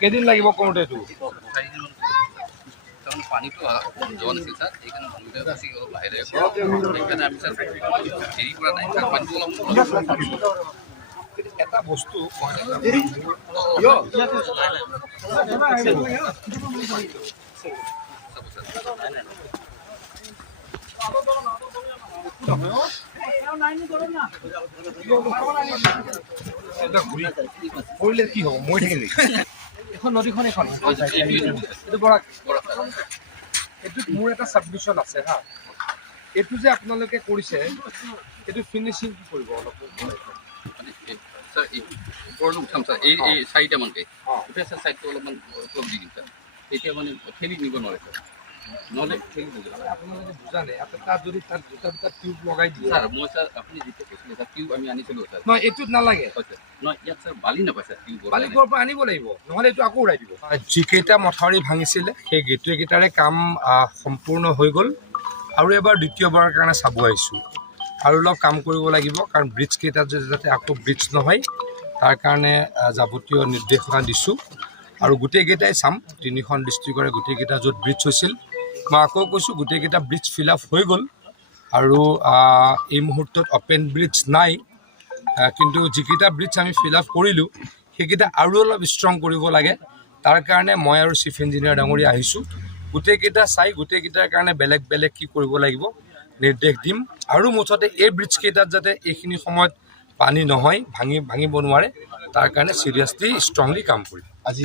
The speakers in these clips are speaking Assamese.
কেইদিন লাগিব কৰোঁতে এইটো? পানীটো যোৱা নাছিল ছাৰ, সেইকাৰণে অলপ লাহে লাহে সেইকাৰণে আমি ছাৰ হেৰি কৰা নাই, পানীটো অলপ এটা বস্তু কৰিলে কি হ'ব? মই থাকিম এখন নদীখন এখন এইটোত মোৰ এটা ছাবমিশ্যন আছে হা। এইটো যে আপোনালোকে কৰিছে এইটো ফিনিচিং কি কৰিব অলপ? ছাৰ ওপৰলৈ উঠাম ছাৰ, এই চাৰিটামানকৈ উঠাই ছাৰ চাইডটো অলপমান অলপ দি দিম ছাৰ, এতিয়া মানে ঠেলি নিব নোৱাৰে ছাৰ, নহ'লে ঠেলি নিব। আপোনালোকে বুজা নাই তাত যদি তাত দুটা টিউব লগাই দিয়ে ছাৰ। মই ছাৰ আপুনি যেতিয়া কৈছিলে ছাৰ টিউব আমি আনিছিলোঁ ছাৰ। নহয় এইটোত নালাগে, হয় ছাৰ। নহয় ইয়াত ছাৰ বালি নাপায় ছাৰ, টিউব বালি ক'ৰ পৰা আনিব লাগিব, নহ'লে এইটো আকৌ উৰাই দিব। যিকেইটা মথাউৰি ভাঙিছিলে সেই গোটেইকেইটাৰে কাম সম্পূৰ্ণ হৈ গ'ল আৰু এবাৰ দ্বিতীয়বাৰৰ কাৰণে চাব আহিছোঁ আৰু অলপ কাম কৰিব লাগিব, কাৰণ ব্ৰিজ কেইটাত যাতে আকৌ ব্ৰিজ নহয় তাৰ কাৰণে যাৱতীয় নিৰ্দেশনা দিছোঁ আৰু গোটেইকেইটাই চাম। 3খন ডিষ্ট্ৰিক্টৰে গোটেইকেইটা য'ত ব্ৰিজ হৈছিল, মই আকৌ কৈছোঁ গোটেইকেইটা ব্ৰিজ ফিল আপ হৈ গ'ল আৰু এই মুহূৰ্তত অ'পেন ব্ৰিজ নাই, কিন্তু যিকেইটা ব্ৰিজ আমি ফিল আপ কৰিলোঁ সেইকেইটা আৰু অলপ ষ্ট্ৰং কৰিব লাগে। তাৰ কাৰণে মই আৰু চিফ ইঞ্জিনিয়াৰ ডাঙৰীয়া আহিছোঁ, গোটেইকেইটা চাই গোটেইকেইটাৰ কাৰণে বেলেগ বেলেগ কি কৰিব লাগিব নিৰ্দেশ দিম আৰু মুঠতে এই ব্ৰিজ কেইটাত যাতে এইখিনি সময়ত পানী নহয়, ভাঙিব নোৱাৰে, তাৰ কাৰণে চিৰিয়াছলি ষ্ট্ৰংলি কাম কৰিম। আজি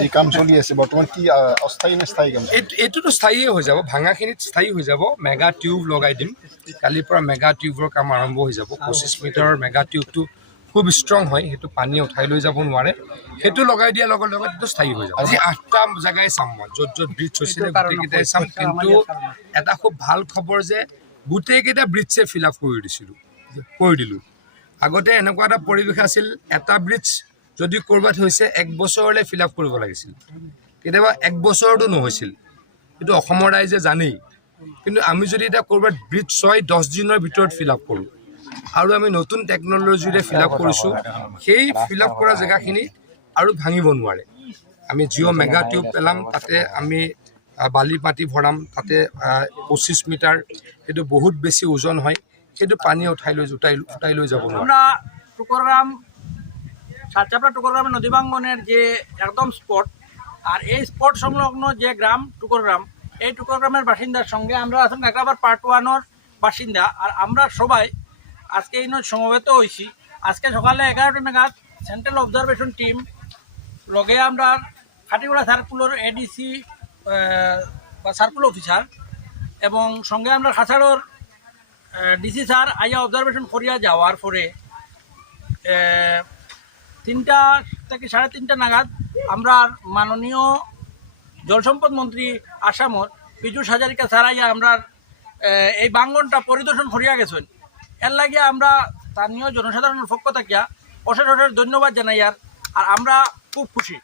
যি কাম চলি আছে বৰ্তমান কি অস্থায়ী নে স্থায়ী কাম? এইটোতো স্থায়ীয়ে হৈ যাব, ভাঙাখিনিত স্থায়ী হৈ যাব। মেগা টিউব লগাই দিম, কালিৰ পৰা মেগা টিউবৰ কাম আৰম্ভ হৈ যাব। 25 মিটাৰৰ মেগা টিউবটো খুব ষ্ট্ৰং হয়, সেইটো পানী উঠাই লৈ যাব নোৱাৰে, সেইটো লগাই দিয়াৰ লগে লগে এইটো স্থায়ী হৈ যাব। আজি 8টা জেগাই চাম মই, য'ত য'ত ব্ৰিজ হৈছিলে গোটেইকেইটাই চাম, কিন্তু এটা খুব ভাল খবৰ যে গোটেইকেইটা ব্ৰিজে ফিল আপ কৰি দিলোঁ। আগতে এনেকুৱা এটা পৰিৱেশ আছিল, এটা ব্ৰিজ যদি ক'ৰবাত হৈছে 1 বছৰলৈ ফিল আপ কৰিব লাগিছিল, কেতিয়াবা 1 বছৰতো নহৈছিল, এইটো অসমৰ ৰাইজে জানেই। কিন্তু আমি যদি এতিয়া ক'ৰবাত ব্ৰিজ 6-10 দিনৰ ভিতৰত ফিল আপ কৰোঁ আৰু আমি নতুন টেকন'লজিৰে ফিল আপ কৰিছোঁ, সেই ফিল আপ কৰা জেগাখিনি আৰু ভাঙিব নোৱাৰে। আমি জিঅ' মেগা টিউব পেলাম, তাতে আমি বালি মাটি ভৰাম, তাতে 25 মিটাৰ, সেইটো বহুত বেছি ওজন হয়, সেইটো পানী উঠাই লৈ যাব নোৱাৰে। আমরা টুকরগ্রাম সাতচাপড়া টুকরগ্রামের নদীবাঙ্গনের যে একদম স্পট, আর এই স্পট সংলগ্ন যে গ্রাম টুকরগ্রাম, এই টুকরগ্রামের বাসিন্দার সঙ্গে আমরা এখন কাকরাপাড় পার্ট 1-এর বাসিন্দা, আর আমরা সবাই আজকে এই সমবেত হয়েছি। আজকে সকালে 11টা নাগাদ সেন্ট্রাল অবজারভেশন টিম লগে আমরা খাটিগড়া সার্কুলার এডিসি বা সার্কুল অফিসার এবং সঙ্গে আমরা খাসাড়োর ডিসি স্যার আইয়া অবজারভেশন করিয়া যাওয়ার পরে 3টা থেকে 3:30 নাগাদ আমরা মাননীয় জলসম্পদ মন্ত্রী আসামর পীযূষ হাজারিকা স্যার আইয়া আমরা এই বাঙ্গনটা পরিদর্শন করিয়া গেছেন। এর লাগিয়া আমরা স্থানীয় জনসাধারণের পক্ষ থেকে অশেষ ধন্যবাদ জানাই, আর আমরা খুব খুশি।